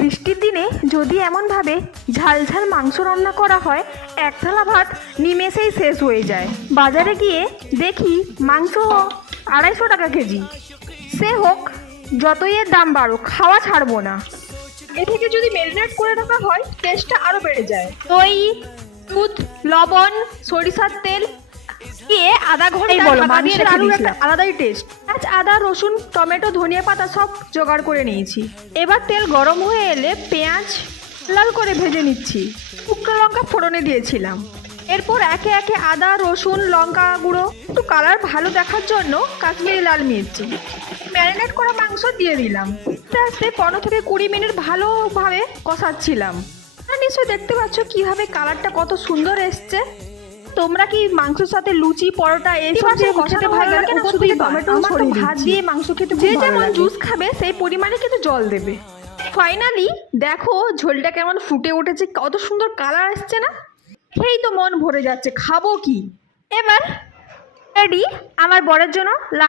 বৃষ্টির দিনে যদি এমনভাবে ঝাল ঝাল মাংস রান্না করা হয়, এক থালা ভাত নিমেষেই শেষ হয়ে যায়। বাজারে গিয়ে দেখি মাংস 250 টাকা কেজি। সে হোক, যতই এর দাম বাড়ুক, খাওয়া ছাড়বো না। এ থেকে যদি ম্যারিনেট করে রাখা হয়, টেস্টটা আরও বেড়ে যায়। দই, দুধ, লবণ, সরিষার তেল দিয়ে আধা ঘন্টা ঢাকা দিয়ে দারুণ একটা আলাদাই টেস্ট। আজ আদা, রসুন, টমেটো, ধনিয়া পাতা সব জোগাড় করে নিয়েছি। এবার তেল গরম হয়ে এলে পেঁয়াজ লাল করে ভেজে নিচ্ছি। শুকনো লঙ্কা ফোড়নে দিয়েছিলাম। এরপর একে একে আদা, রসুন, লঙ্কা গুঁড়ো, একটু কালার ভালো দেখার জন্য কাশ্মীরি লাল মির্চি, ম্যারিনেট করা মাংস দিয়ে দিলাম। আস্তে আস্তে 15 থেকে 20 মিনিট ভালোভাবে কষাচ্ছিলাম। নিশ্চয়ই দেখতে পাচ্ছ কিভাবে কালারটা কত সুন্দর এসছে। তোমরা কি মাংসের সাথে লুচি, পরোটা এইসব দিয়ে খেতে ভালো লাগে না? শুধু টমেটো ছড়িয়ে ভাত দিয়ে মাংস খেতে যে যেমন জুস খাবে সেই পরিমাণে কিন্তু জল দেবে। ফাইনালি দেখো ঝোলটা কেমন ফুটে উঠেছে, কত সুন্দর কালার আসছে না? খেয়েই তো মন ভরে যাচ্ছে, খাবো কি। এবার রেডি আমার বরের জন্য